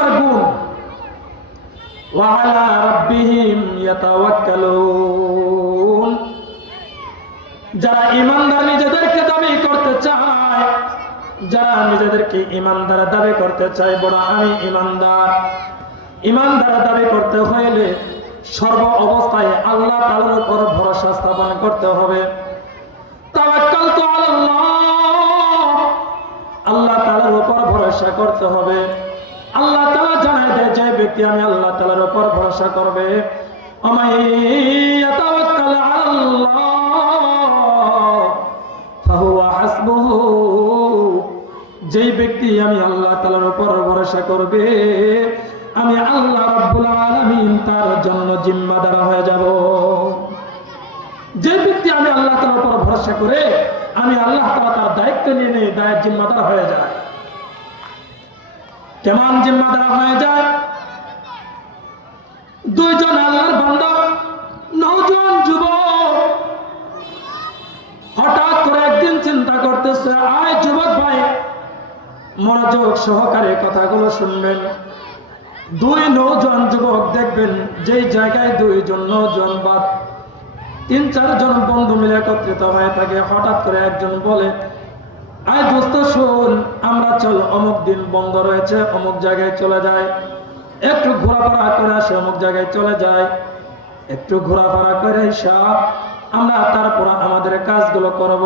Number গুণ, ওয়া আলা রাব্বিহিম ইয়াতাওয়াক্কালুন। যারা ঈমানদার নিজেদেরকে দাবি করতে চায়, যারা নিজেদেরকে ঈমানদার দাবি করতে চায়, বড় আমি ঈমানদার, ঈমানদার দাবি করতে হলে সর্ব অবস্থায় আল্লাহ তাআলার উপর ভরসা স্থাপন করতে হবে। তাওয়াক্কালতু আলাল্লাহ, আল্লাহ তাআলার উপর ভরসা করতে হবে। আল্লাহ তাআলা জানায় দেয়, যে ব্যক্তি আমি আল্লাহ তাআলার উপর ভরসা করবে, আমায় ইয়াতাওয়াক্কাল আলাল্লাহ ফাহুয়া হাসবুহু, যেই ব্যক্তি আমি আল্লাহ তাআলার উপর ভরসা করবে, আমি আল্লাহ রাব্বুল আলামিন তার জন্য জিম্মাদার হয়ে যাব। যে ব্যক্তি আমি আল্লাহ তাআলার উপর ভরসা করে, আমি আল্লাহ তাআলা তার দায়িত্ব নিয়ে নিয়ে দায়ের জিম্মাদার হয়ে যায়। কেমন জিম্মাদার হয়ে যায়? দুইজন আল্লাহর বান্দা, নওজোয়ান যুবক, হঠাৎ করে একদিন চিন্তা করতেছে, আয় যুবক ভাই, মনোযোগ সহকারে কথাগুলো শুনবেন। দুই নওজোয়ান যুবক দেখবেন, যেই জায়গায় দুইজন নওজোয়ান বা ৩-৪ জন বন্ধু মিলে একত্রিত হয়ে থাকে, হঠাৎ করে একজন বলে, আয় দোস্ত শোন, আমরা চল অমুক দিন বন্ধ রয়েছে, অমুক জায়গায় চলে যায়, একটু ঘোরাফেরা করে আসে, অমুক জায়গায় চলে যায়, একটু ঘোরাফেরা করে সব আমরা তারপর আমাদের কাজগুলো করব।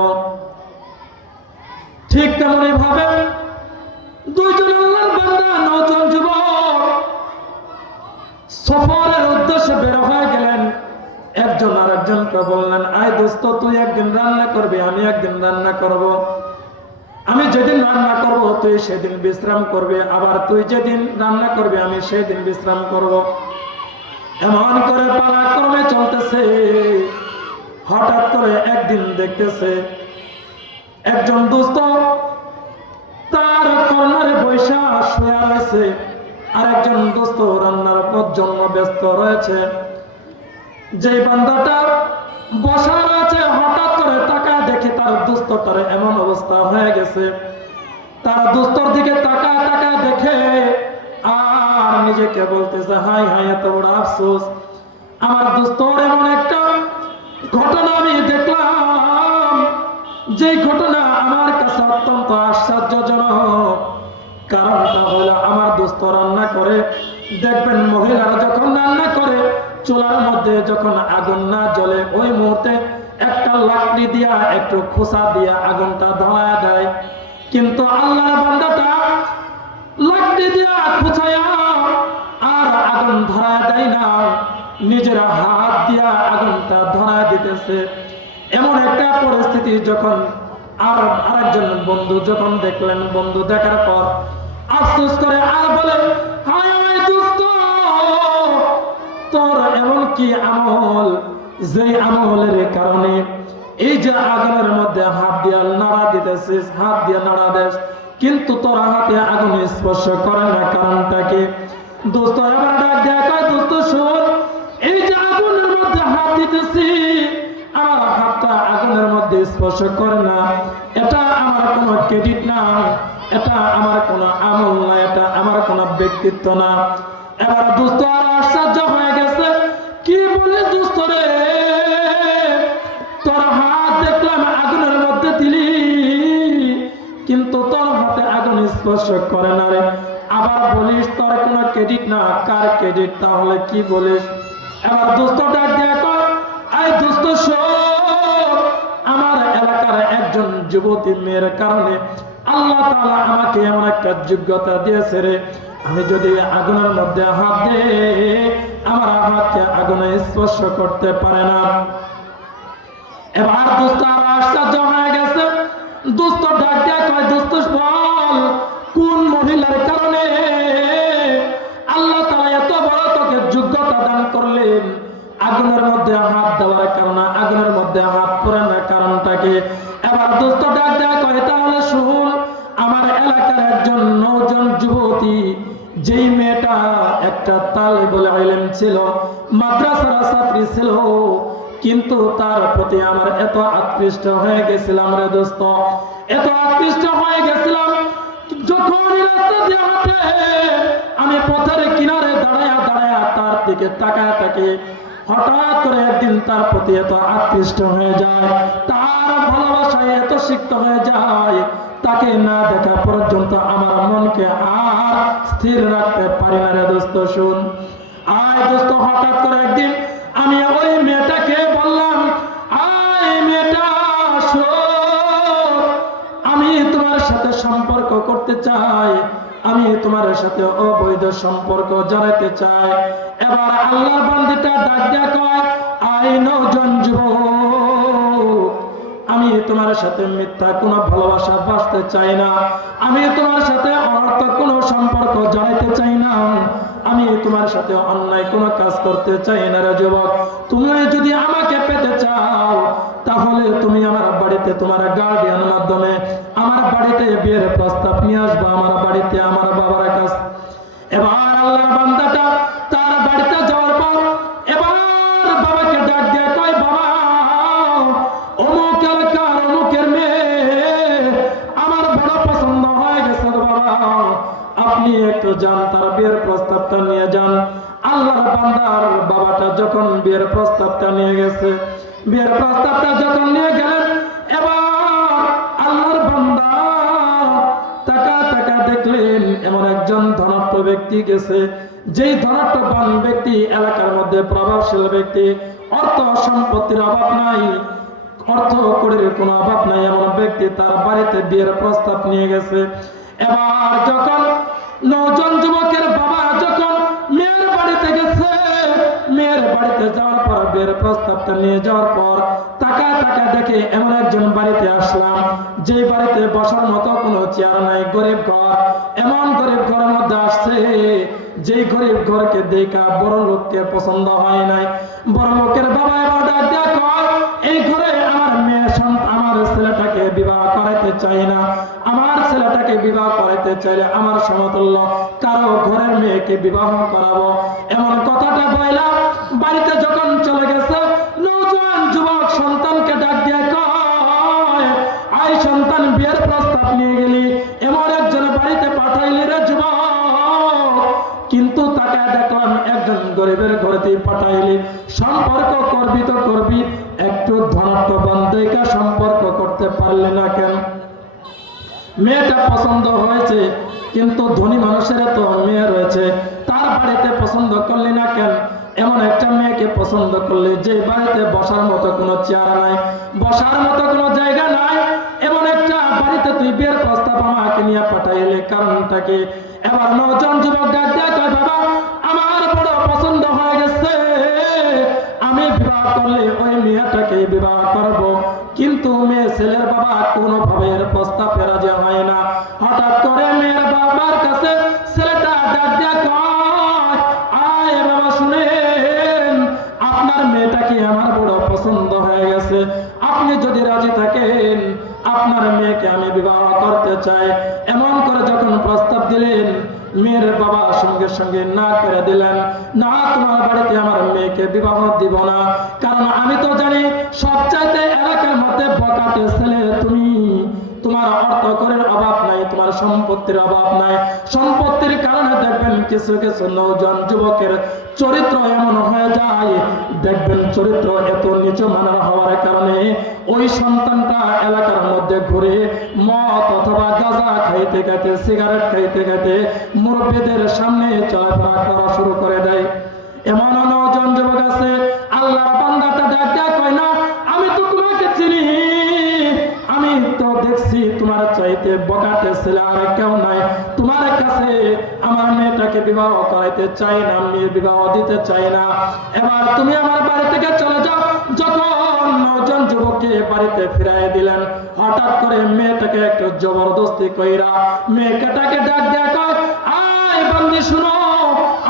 ঠিক তেমনই ভাবে দুইজন আল্লাহর বান্দা, নওজোয়ান যুবক সফরের উদ্দেশ্যে বের হয়ে গেলেন। একজন আর একজনকে বললেন, আয় দোস্ত, তুই একদিন রান্না করবি, আমি একদিন রান্না করব। আমি যেদিন রান্না করব তুই সেদিন বিশ্রাম করবি, আবার তুই যেদিন রান্না করবি আমি সেদিন বিশ্রাম করব। এমন করে পালাক্রমে চলতেছে। হঠাৎ করে একদিন দেখতেছে একজন দোস্ত তার কর্নারে বৈশা শুয়ে রয়েছে, আর একজন দোস্ত রান্নার জন্য ব্যস্ত রয়েছে। যে বান্দাটা বসা রয়েছে, হঠাৎ করে তাকায় দেখে তার দোস্তটার এমন অবস্থা হয়ে গেছে। তার দোস্তর দিকে তাকায় তাকায় দেখে আর নিজেকে বলতেছে, হাই হাই, এত বড় আফসোস, আমার দোস্তর এমন একটা ঘটনা আমি দেখলাম, যে ঘটনা আমার কাছে অত্যন্ত আশ্চর্যজনক। কারণটা হলো, আমার দোস্ত রান্না করে, দেখবেন মহিলারা যখন রান্না করে চুলার মধ্যে যখন আগুন না জ্বলে, ওই মুহূর্তে একটা লাকড়ি দিয়া, একটু খোসা দিয়া আগুনটা ধরায় দেয়। কিন্তু আল্লাহর বান্দাটা লাকড়ি দিয়া খোঁচায়া আর আগুন ধরায় দেয় না, নিজের হাত দিয়া আগুনটা ধরায় দিতেছে। এমন একটা পরিস্থিতি যখন আরেকজন বন্ধু যখন দেখলেন, বন্ধু দেখার পর আফসোস করে আর বলে, হায় হায় দোস্ত, তোর এমন কি আমল, যে আমলের কারণে এই যে আগুনের মধ্যে হাত দিয়ে নাড়া দিতেছিস, হাত দিয়ে নাড়া দেশ, কিন্তু তোর হাতে আগুন স্পর্শ করে না, কারণটা কি? দোস্ত এবার ডাক দেয়া কয়, দোস্ত শোন, এই যে আগুনের মধ্যে হাত দিতেছি, আমার হাতটা আগুনের মধ্যে স্পর্শ করে না, এটা আমার কোনো ক্রেডিট না, এটা আমার কোনো আমল না, এটা আমার কোনো ব্যক্তিত্ব না। এবার দোস্ত আর আশ্চর্য হয়ে গেছে, কি বলে দোস্ত রে, তোর হাত দেখলাম আগুনের মধ্যে দিলি, কিন্তু তোর হাতে আগুন স্পর্শ করে না রে, আবার বলিস তোর কোনো ক্রেডিট না, কার ক্রেডিট? তাহলে কি বলিস? এবার দোস্ত ডাক দেয়া কর, আই দোস্ত শোন, আমার এলাকার একজন যুবতী মেয়ের কারণে আল্লাহ তাআলা আমাকে এমন একটা যোগ্যতা দিয়েছে রে, আমি যদি আগুনের মধ্যে হাত দিই, আমার হাতকে আগুনে স্পর্শ করতে পারে না। এবার দোস্ত আর আশ্চর্য হয়ে গেছে। দোস্ত ডাক দেয়া কয়, দোস্ত বল, কোন মহিলার কারণে আল্লাহ তাআলা এত বড় তোকে যোগ্যতা দান করলেন? আগুনের মধ্যে হাত দেওয়ার কারণে আগুনের মধ্যে হাত পড়ে না, কারণটা কি? এবার দোস্ত ডাক দেয়া কয়, তাহলে শুন, আমার এলাকার একজন নওজোয়ান যুবতী, যেই মেয়েটা একটা তালিবুল ইলম ছিল, মাদ্রাসার ছাত্রী ছিল, কিন্তু তার প্রতি আমার এত আকৃষ্ট হয়ে গেছিলাম রে দোস্ত, এত আকৃষ্ট হয়ে গেছিলাম, যখন রাস্তা দিয়ে হাঁটে আমি দিকে তাকায় থাকে। হঠাৎ করে একদিন তার প্রতি এত আকৃষ্ট হয়ে যায়, তার ভালোবাসায় এত সিক্ত হয়ে যায়, তাকে না দেখা পর্যন্ত আমার মনকে আর স্থির রাখতে পারি না রে দোস্ত। শুন আয় দোস্ত, হঠাৎ করে একদিন আমি ওই মেয়েটাকে বললাম, আয় মেয়েটা শোন, আমি তোমার সাথে সম্পর্ক করতে চাই, আমি তোমার সাথে অবৈধ সম্পর্ক জড়াইতে চাই। এবার আল্লাহর বান্দাটা ডাক দিয়া কয়, আয় নওজোয়ান যুবক, আমি তোমার সাথে মিথ্যা কোনো ভালোবাসা বাসতে চাই না, আমি তোমার সাথে অনর্থক কোনো সম্পর্ক জড়াইতে চাই না, আমি তোমার সাথে অন্যায় কোনো কাজ করতে চাই না রে যুবক। তুমি যদি আমাকে পেতে চাও তাহলে তুমি আমার বাড়িতে তোমার গার্ডিয়ানের মাধ্যমে আমার বাড়িতে বিয়ের প্রস্তাব নিয়ে আসবো, আমার বাড়িতে আমার বাবার কাছে। এবার আল্লাহর বান্দাটা তার বাড়িতে যাওয়ার পর এবার বাবাকে ডাক দিয়ে কয়, বাবা অমুক এলাকার অমুকের মেয়ে আমার বড় পছন্দ হয়ে গেছে বাবা, আপনি একটু যান তার বিয়ের প্রস্তাবটা নিয়ে যান। আল্লাহর বান্দার বাবাটা যখন বিয়ের প্রস্তাবটা নিয়ে গেছে, বিয়ের প্রস্তাবটা যখন নিয়ে গেলেন, এবার আল্লাহর বান্দা তাকা তাকা দেখলেন এমন একজন ধনাঢ্য ব্যক্তি গেছে, যেই ধনাঢ্যবান ব্যক্তি এলাকার মধ্যে প্রভাবশীল ব্যক্তি, অর্থ সম্পত্তির অভাব নাই, অর্থ কড়ির কোনো অভাব নাই, এমন ব্যক্তি তার বাড়িতে বিয়ের প্রস্তাব নিয়ে গেছে। এবার যখন নওজোয়ান যুবকের বাবা যখন মেয়ের বাড়িতে গেছে, মেয়ের বাড়িতে যাওয়ার পর বিয়ের প্রস্তাবটা নিয়ে যাওয়ার পর তাকা তাকা দেখে এমন একজন বাড়িতে আসলাম, যে বাড়িতে বসার মতো কোনো চেয়ার নাই, গরিব ঘর। এমন গরিব ঘরের মধ্যে আসছে, যে গরিব ঘরকে দেখা বড় লোককে পছন্দ হয় নাই। বড় লোকের বাবা এবার ডাক দিয়া কয়, এই ঘরে আমার মেয়ে আমার ছেলেটাকে বিবাহ করাইতে চাই না, আমার ছেলেটাকে বিবাহ করাইতে চাইলে আমার সমতুল্য কারো ঘরের মেয়েকে বিবাহ করাবো। এমন কথাটা বইলা বাড়িতে যখন চলে গেছে, নওজোয়ান যুবক সন্তানকে ডাক দিয়ে কয়, আই সন্তান বিয়ের প্রস্তাব নিয়ে গেলি, এমন একজন বাড়িতে পাঠাইলি রে যুবক, কিন্তু তাকে দেখলাম একজন গরিবের ঘরেতে পাঠাইলি, সম্পর্ক করবি তো করবি, একটু ধনাঢ্যবান দেখে সম্পর্ক করতে পারলি না কেন? মেয়েটা পছন্দ হয়েছে কিন্তু ধনী মানুষের তো মেয়ে রয়েছে, তার বাড়িতে পছন্দ করলি না কেন? এমন একটা মেয়েকে পছন্দ করলে যে বাড়িতে বসার মতো কোনো চেয়ার নাই, বসার মতো কোনো জায়গা নাই, এমন একটা বাড়িতে তুই বিয়ের প্রস্তাব আমাকে নিয়ে পাঠাইলে, কারণটা কি? এবার নওজোয়ান যুবক ডাক দিয়ে কয়, বাবা আমার বড় পছন্দ হয়ে গেছে, আমি বিবাহ করলে ওই মেয়েটাকে বিবাহ করব, কিন্তু মেয়ে ছেলের বাবা কোনোভাবে এর প্রস্তাবে রাজি হয় না। হঠাৎ করে মেয়ের বাবার কাছে ছেলেটা ডাক দিয়ে কয়, আয় বাবা শুনেন, আপনার মেয়েটাকে আমার বড় পছন্দ হয়ে গেছে, আপনি যদি রাজি থাকেন আপনার মেয়েকে আমি বিবাহ করতে চাই। এমন করে যখন প্রস্তাব দিলেন, মেয়ের বাবা সঙ্গে সঙ্গে না করে দিলেন, না তোমার বাড়িতে আমার মেয়েকে বিবাহ দিব না, কারণ আমি তো জানি সবচাইতে এলাকার মধ্যে বকাটে ছেলে তুমি, তোমার অর্থ করের অভাব নাই, তোমার সম্পত্তির অভাব নাই। সম্পত্তির কারণে দেখবেন কিছু কিছু নওজোয়ান যুবকের চরিত্র এমন হয়ে যায়, দেখবেন চরিত্র এত নিচু মানের হওয়ার কারণে ওই সন্তানটা এলাকার মধ্যে ঘুরে মদ অথবা গাঁজা খাইতে খাইতে, সিগারেট খাইতে খাইতে মুরব্বীদের সামনে চলাফেরা করা শুরু করে দেয়। এমন নওজোয়ান যুবক আছে, আল্লাহর বান্দাটা ডাক দেয়া কয়, না আমি তো তোমাকে চিনি, আমি তো দেখছি তোমার চাইতে বকাটে ছেলে আর কেউ নাই, তোমার কাছে আমার মেয়েটাকে বিবাহ করাইতে চাই না, মেয়ের বিবাহ দিতে চাই না, এবার তুমি আমার বাড়ি থেকে চলে যাও। যখন নওজোয়ান যুবককে বাড়িতে ফিরাই দিলেন, হঠাৎ করে মেয়েটাকে একটু জবরদস্তি কইরা মেয়েটাকে ডাক দেয়া কয়, আয় বান্দি শুনো,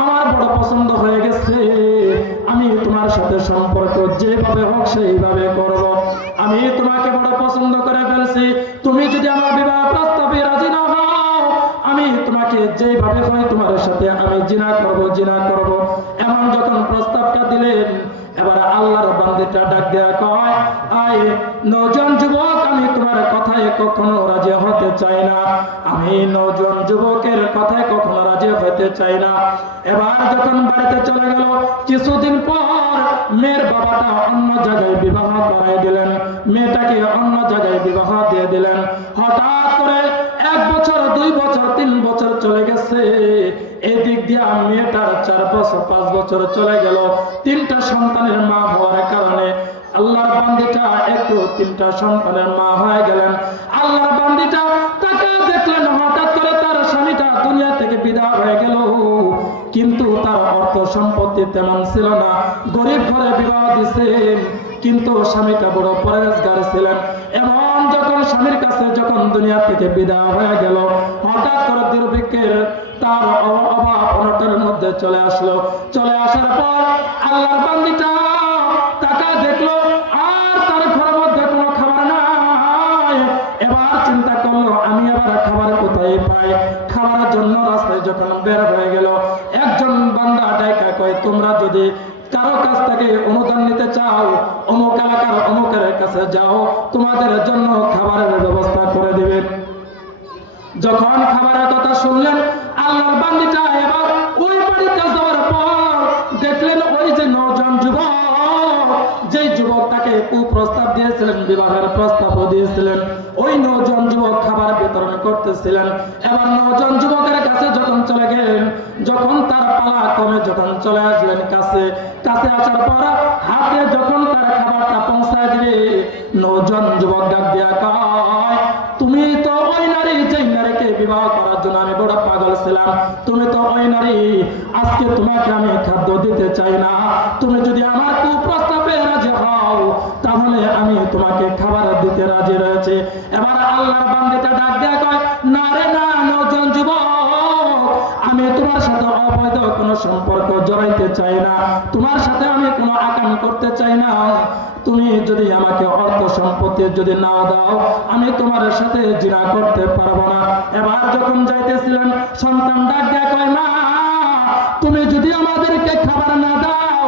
আমার বড় পছন্দ হয়ে গেছে, আমি তোমার সাথে সম্পর্ক যেভাবে হোক সেইভাবে করব, আমি তোমাকে বড় পছন্দ করে ফেলছি, তুমি যদি আমার বিবাহ প্রস্তাবে রাজি না হও আমি তোমাকে যেভাবে হয় তোমার সাথে আমি জিনা করব। এমন যখন প্রস্তাবটা দিলেন, এবার আল্লাহর বান্দিটা ডাক দেয়া কয়, আয় নওজোয়ান যুবক, আমি তোমার কথায় কখনো রাজি হতে চাই না, আমি নওজোয়ান যুবকের কথায় কখনো রাজি হতে চাই না। এবার যখন বাড়িতে চলে গেল, কিছুদিন পর মেয়ের বাবাটা অন্য জায়গায় বিবাহ করাই দিলেন, মেয়েটাকে অন্য জায়গায় বিবাহ দিয়ে দিলেন। হঠাৎ করে 1 বছর 2 বছর 3 বছর চলে গেছে, এদিক দিয়ে মেয়েটার 4 বছর 5 বছর চলে গেল। 3টা সন্তানের মা হওয়ার কারণে আল্লাহর বান্দিটা একটু 3টা সন্তানের মা হয়ে গেলেন। আল্লাহর বান্দিটা তাকে দেখলেন, হঠাৎ করে তার স্বামীটা দুনিয়া থেকে বিদায় হয়ে গেল, কিন্তু তার অর্থ সম্পত্তি তেমন ছিল না, গরিব ঘরে বিবাহ দিয়েছেন, কিন্তু স্বামীটা বড় পরেশগার ছিলেন। এমন যখন স্বামীর কাছে যখন দুনিয়া থেকে বিদায় হয়ে গেল, হঠাৎ করে দুর্ভিক্ষের তার অভাব অনটনের মধ্যে চলে আসলো। চলে আসার পর আল্লাহর বান্দিটা তাকে দেখলো, আর তার ঘরের মধ্যে কোনো খাবার নাই। এবার চিন্তা করলো, আমি আবার খাবার কোথায় পাই? খাবারের জন্য রাস্তায় যখন বের হয়ে গেল, একজন বান্দা ডাইকা কয়, তোমরা যদি কারো কাছ থেকে অনুদান নিতে চাও, অমুক এলাকার অমুকের কাছে যাও, তোমাদের জন্য খাবারের ব্যবস্থা করে দিবে। যখন খাবারের কথা শুনলেন, আল্লাহর বান্দিটা এবার ওই বাড়িতে যাওয়ার পর দেখলেন, ওই যে নওজোয়ান যুবক, যে যুবকটাকে কুপ্রস্তাব দিয়েছিলেন, বিবাহের প্রস্তাব দিয়েছিলেন, ওই নওজোয়ান যুবক খাবার বিতরণ করতেছিলেন। এবার নওজোয়ান যুবকের কাছে যখন চলে গেলেন, যখন তার পালা কমে যখন চলে আসলেন কাছে আসার পর হাতে যখন তার খাবারটা পৌঁছায় দিবে, নওজোয়ান যুবক ডাক দিয়া কয়, তুমি তো ওই নারী, যে নারীকে বিবাহ করার জন্য আমি বড় পাগল ছিলাম, তুমি তো ওই নারী, আজকে তোমাকে আমি খাদ্য দিতে চাই না, তুমি যদি আমার কুপ্রস্তাবে রাজি হও, তাহলে আমি তোমাকে খাবার দিতে রাজি রয়েছে। এবার আল্লাহর বান্দিটা ডাক দেয়া কয়, না রে না নওজোয়ান যুবক, আমি তোমার সাথে অবৈধ কোনো সম্পর্ক জড়াইতে চাই না, তোমার সাথে আমি কোনো আকাম করতে চাই না, তুমি যদি আমাকে অর্থ সম্পত্তি যদি না দাও, আমি তোমার সাথে জিনা করতে পারবো না। এবার যখন যাইতেছিলেন, সন্তান ডাক দেয়া কয়, মা তুমি যদি আমাদেরকে খাবার না দাও,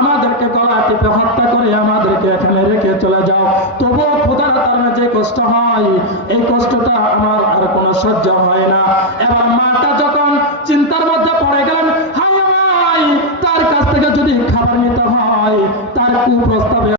আমাদেরকে গলা টিপে হত্যা করে আমাদেরকে এখানে রেখে চলে যাও, তবুও খোদার কারণে যে কষ্ট হয়, এই কষ্টটা আমার আর কোনো সহ্য হয় না। এবার মাটা যখন চিন্তার মধ্যে পড়ে গেলেন, হায় তার কাছ থেকে যদি খাবার নিতে হয়, তার কুপ্রস্তাবে